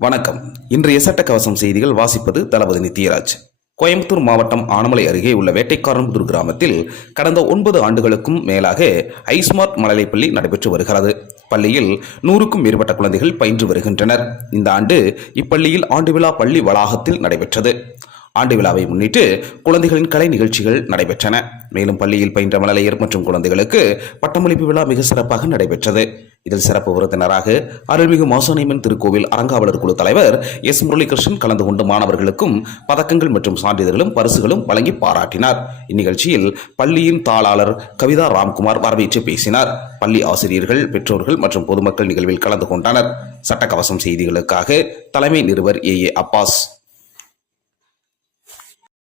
வணக்கம். இன்றைய சட்டக்கவசம் செய்திகள் வாசிப்பது தளபதி நித்யராஜ். கோயம்புத்தூர் மாவட்டம் ஆனமலை அருகே உள்ள வேட்டைக்காரன்புதூர் கிராமத்தில் கடந்த 9 ஆண்டுகளுக்கும் மேலாக ஐஸ்மார்ட் மழலைப்பள்ளி நடைபெற்று வருகிறது. பள்ளியில் 100க்கும் மேற்பட்ட குழந்தைகள் பயின்று வருகின்றனர். இந்த ஆண்டு இப்பள்ளியில் ஆண்டு விழா பள்ளி வளாகத்தில் நடைபெற்றது. ஆண்டு விழாவை முன்னிட்டு குழந்தைகளின் கலை நிகழ்ச்சிகள் நடைபெற்றன. மேலும் பள்ளியில் பயின்ற மழலையர் மற்றும் குழந்தைகளுக்கு பட்டமளிப்பு விழா மிக சிறப்பாக நடைபெற்றது. இதில் சிறப்பு விருந்தினராக அருள்மிகு மாசாணியம்மன் திருக்கோவில் அறங்காவலர் குழு தலைவர் எஸ். முரளிகிருஷ்ணன் கலந்து கொண்டு மாணவர்களுக்கும் பதக்கங்கள் மற்றும் சான்றிதழ்களும் பரிசுகளும் வழங்கி பாராட்டினார். இந்நிகழ்ச்சியில் பள்ளியின் தாளாளர் கவிதா ராம்குமார் வரவேற்று பேசினார். பள்ளி ஆசிரியர்கள், பெற்றோர்கள் மற்றும் பொதுமக்கள் நிகழ்வில் கலந்து கொண்டனர். சட்டக்கவசம் செய்திகளுக்காக தலைமை நிருபர் ஏ. அப்பாஸ்.